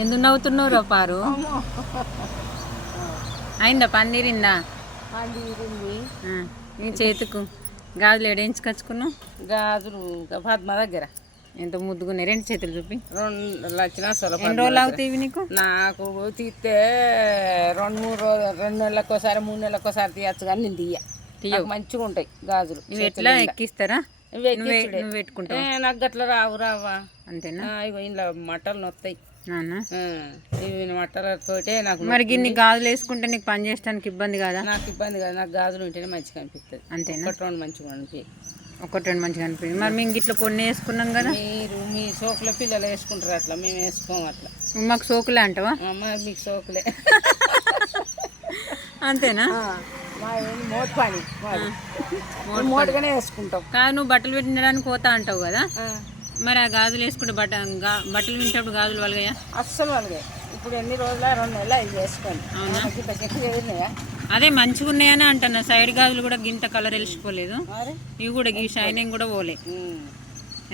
ఎందుకు నవ్వుతున్నావు పారు? అయిందా పని తీరిందా? నీ చేతుకు గాజులు ఎడేయించుకొచ్చుకున్నావు? గాజులు పద్మ దగ్గర ఎంత ముద్దుగున్నాయి. రెండు చేతులు చూపి. 2 లక్షలు అసలు. ఎన్ని రోజులు అవుతాయి నీకు? నాకు తీస్తే 2-3 రోజులు, 2 నెలలకోసారి 3 నెలలకోసారి తీయచ్చు, కానీ నేను తీయ మంచిగా ఉంటాయి గాజులు. నువ్వు ఎట్లా ఎక్కిస్తారా? నువ్వు పెట్టుకుంటా. నాకు గట్ల రావా? అంతేనా? ఇగో ఇంట్లో మట్టలు నొత్తాయి. ఇవి మట్టలతోటే నాకు. మరి గిన్ని గాజులు వేసుకుంటే నీకు పని చేయడానికి ఇబ్బంది కాదా? నాకు ఇబ్బంది కాదు, నాకు గాజులు ఉంటేనే మంచిగా అనిపిస్తుంది. అంతేనా? 1-2 మంచిగా అనిపి. 1-2 మంచిగా అనిపించింది. మరి మేము ఇట్లా కొన్ని వేసుకున్నాం కదా. మీ సోకుల పిల్లలు వేసుకుంటారు అట్లా, మేము వేసుకోము అట్లా. మాకు సోకులే అంటావా? మీకు సోకులే. అంతేనా? మోటు పని మోటుగానే వేసుకుంటాం. కాదు, నువ్వు బట్టలు పెట్టడానికి పోతా అంటావు కదా, మరి ఆ గాజులు వేసుకుంటే బట్టలు వింటప్పుడు గాజులు వలగాయా? అస్సలు వలగాయి. ఇప్పుడు ఎన్ని రోజుల 2 నెలలు ఇది వేసుకోండి. అవునా? చెక్ చేసినాయా? అదే మంచిగా ఉన్నాయని అంటున్నా. సైడ్ గాజులు కూడా గింత కలర్ వెలిసిపోలేదు. ఇవి కూడా ఈ షైనింగ్ కూడా పోలే.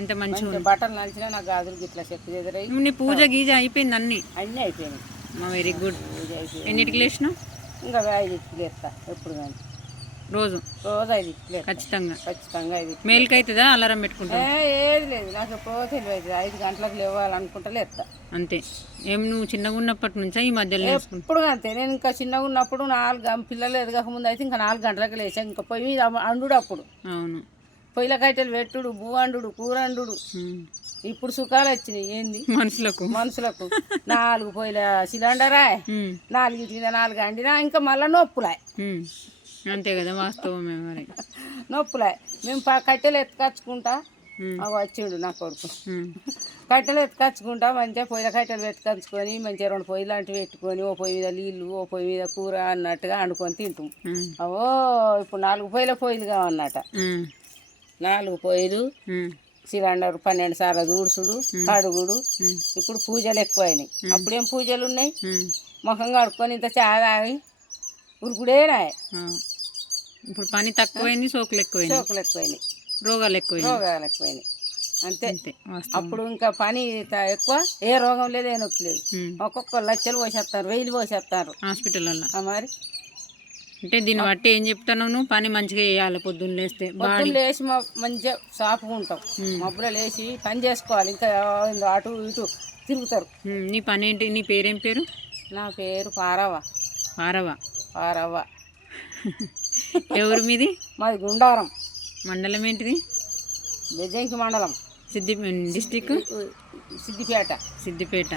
ఎంత మంచిగా బట్టలు నలిచినా నాకు గాజులు గిట్లా చెక్ చేదరాయి. నీ పూజ గీజ అయిపోయింది? అన్నీ అయిపోయినాయి. Very good. ఎన్నిటికి లేచినావు? ఇంకా 5కి లేస్తా ఎప్పుడు కానీ. రోజు 5కి ఖచ్చితంగా 5. మేలుకి అవుతుందా? అలారం పెట్టుకుంటా? ఏది లేదు, నాకు ఎప్పుడో తెలియదు. 5 గంటలకు లేవాలనుకుంటా లేస్తా అంతే. నువ్వు చిన్నగా ఉన్నప్పటి నుంచా ఈ మధ్యలో? ఎప్పుడు అంతే. నేను ఇంకా చిన్నగా ఉన్నప్పుడు 4 పిల్లలు ఎదగక ముందు అయితే ఇంకా 4 గంటలకు లేచాను. ఇంకా పొయ్యి మీద అండు. అప్పుడు అవును, పొయ్యిల కట్టెలు పెట్టుడు, బూ అండు, కూర అండు. ఇప్పుడు సుఖాలు వచ్చినాయి. ఏంది మనుషులకు 4 పొయ్యిల సిలిండరా, 4 కింద 4 అండినా ఇంకా మళ్ళీ నొప్పులాయ్. అంతే కదా, వాస్తవమే. మరి నొప్పులాయ్. మేము కట్టెలు ఎత్తుకొచ్చుకుంటా వచ్చిండు నా కొడుకు. కట్టెలు ఎత్తుకొచ్చుకుంటా మంచిగా పొయ్యిల కట్టెలు పెట్టుకొచ్చుకొని మంచిగా 2 పొయ్యి లాంటివి పెట్టుకొని, ఓ పొయ్యి మీద నీళ్ళు, ఓ పొయ్యి మీద కూర అన్నట్టుగా వండుకొని తింటాం. అవో ఇప్పుడు 4 పొయ్యిలు కావన్నట. 4 పొయ్యిలు, సిలిండర్ 12 సార్లు దూడుసుడు, కడుగుడు. ఇప్పుడు పూజలు ఎక్కువైనాయి. అప్పుడేం పూజలు ఉన్నాయి? ముఖం కడుక్కొని ఇంత చాయ్ తాగి ఉరుకుడేనాయి. ఇప్పుడు పని తక్కువైంది, సోకులు ఎక్కువైనాయి, రోగాలు ఎక్కువైనాయి. అంతే. అప్పుడు ఇంకా పని ఎక్కువ, ఏ రోగం లేదు, ఏ నొప్పి లేదు. ఒక్కొక్క లక్షలు పోసేస్తారు, 1000 పోసేస్తారు హాస్పిటల్లో. మరి అంటే దీన్ని బట్టి ఏం చెప్తాను, నువ్వు పని మంచిగా చేయాలి. పొద్దున్న లేస్తే లేచి మంచిగా సాపుగా ఉంటాం. మబ్బులో లేచి పని చేసుకోవాలి. ఇంకా అటు ఇటు తిరుగుతారు. నీ పని ఏంటి? నీ పేరేం పేరు? నా పేరు పారవ్వ. ఎవరు మీది? మాది గుండారం. మండలం ఏంటిది? బెజ్జంకి మండలం, డిస్టిక్ సిద్దిపేట.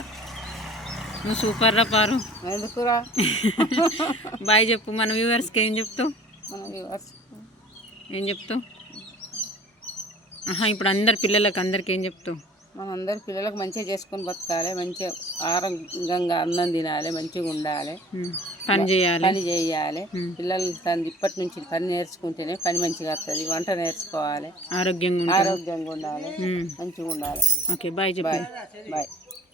నువ్వు సూపర్ రా పారు. ఎందుకురా? బాయ్ చెప్పు మన వ్యూవర్స్కి. ఏం చెప్తావు? ఇప్పుడు అందరి పిల్లలకి అందరికి ఏం చెప్తావు? మనందరి పిల్లలకు మంచిగా చేసుకొని బతకాలి, మంచిగా ఆరోగ్యంగా అన్నం తినాలి, మంచిగా ఉండాలి, పని చేయాలి. పిల్లలు ఇప్పటి నుంచి పని నేర్చుకుంటేనే పని మంచిగా వస్తుంది. వంట నేర్చుకోవాలి, ఆరోగ్యంగా ఉండాలి, మంచిగా ఉండాలి. ఓకే, బాయ్ చెప్పు. బాయ్.